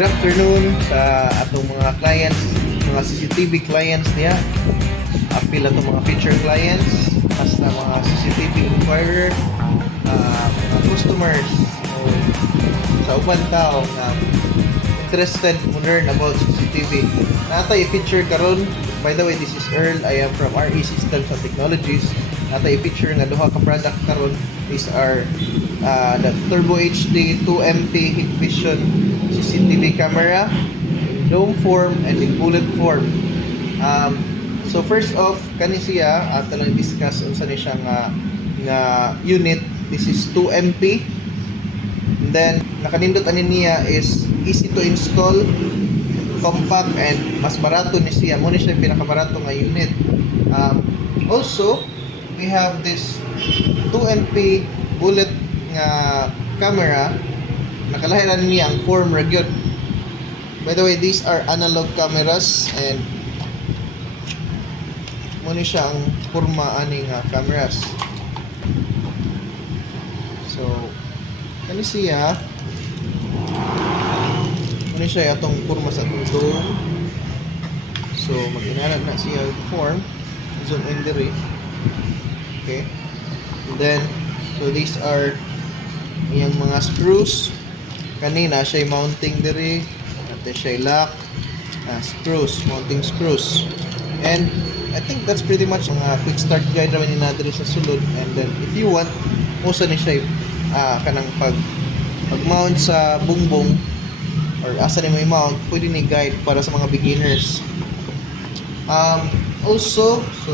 Good afternoon sa atong mga clients, mga CCTV clients niya. Apil atong mga feature clients, basta mga CCTV inquirer, mga customers, o sa uban tao na interested mo learn about CCTV. Natay feature karon. By the way, this is Earl. I am from RE Systems and Technologies. Natay feature nga duha ka product karon. These are the Turbo HD 2MP Hikvision CCTV camera in dome form and in bullet form. So first off, kani siya ato lang discuss unsa ni siya nga unit. This is 2MP. And then nakanindot ani niya is easy to install, compact, and mas barato ni siya. Mo ni siya pinakabarato nga unit. Also, we have this 2MP bullet nga camera. Nakalahiran niya ang form ra gyud. By the way, these are analog cameras and mo ni siya ang forma ani nga cameras. So kani siya ano siya atong forma sa dome. So mag-inalat na siya form zoom in diri. Okay, and then so these are iyang mga screws. Kanina siya mounting diri, natin siya lock, screws, mounting screws. And I think that's pretty much mga quick start guide naman ni diri sa sulod. And then if you want usa ni siya kanang pag-mount sa bungbong or asa ni may mount, pwede ni guide para sa mga beginners. Also, so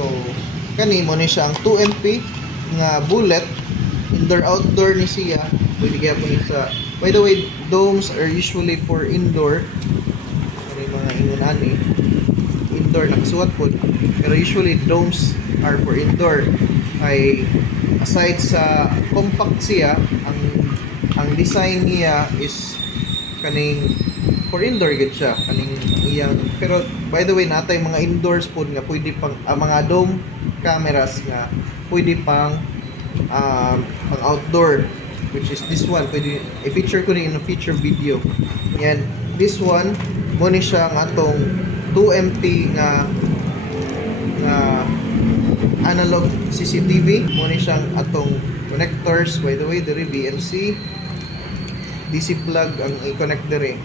kani mo ni siya ang 2MP nga bullet, indoor outdoor ni siya. Pwede kaya po sa, by the way, domes are usually for indoor. Ano yung mga ingon indoor nakasuwat po, pero usually domes are for indoor. Ay aside sa compact siya, ang design niya is kaning for indoor gid siya, kaning iyang, pero by the way natay mga indoors po nga pwede pang mga dome cameras nga pwede pang pang outdoor, which is this one. Pwede i-feature ko ni in a feature video. Yan, this one mo ni siya nga atong 2MP nga analog CCTV. Mo ni siya atong connectors. By the way, diri BNC DC plug ang i-connect diri.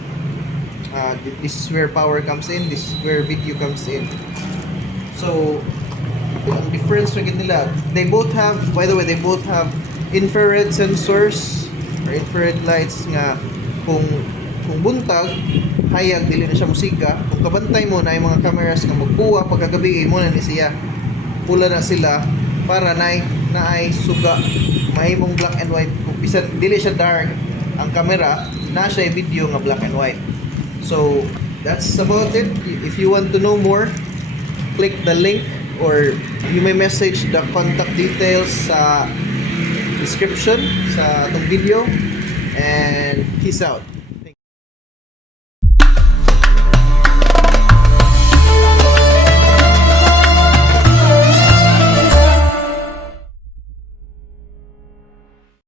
This is where power comes in, this is where video comes in. So ang difference rin nila, they both have, by the way, they both have infrared sensors or infrared lights nga kung buntag hayag dili na siya musika. Kung kabantay mo na yung mga cameras nga magbuwa pagkagabi mo na ni siya pula na sila para naay suga mahimong black and white. Kung bisan dili siya dark ang camera, na siya video nga black and white. So that's about it. If you want to know more, click the link or you may message the contact details sa description sa atong video, and peace out.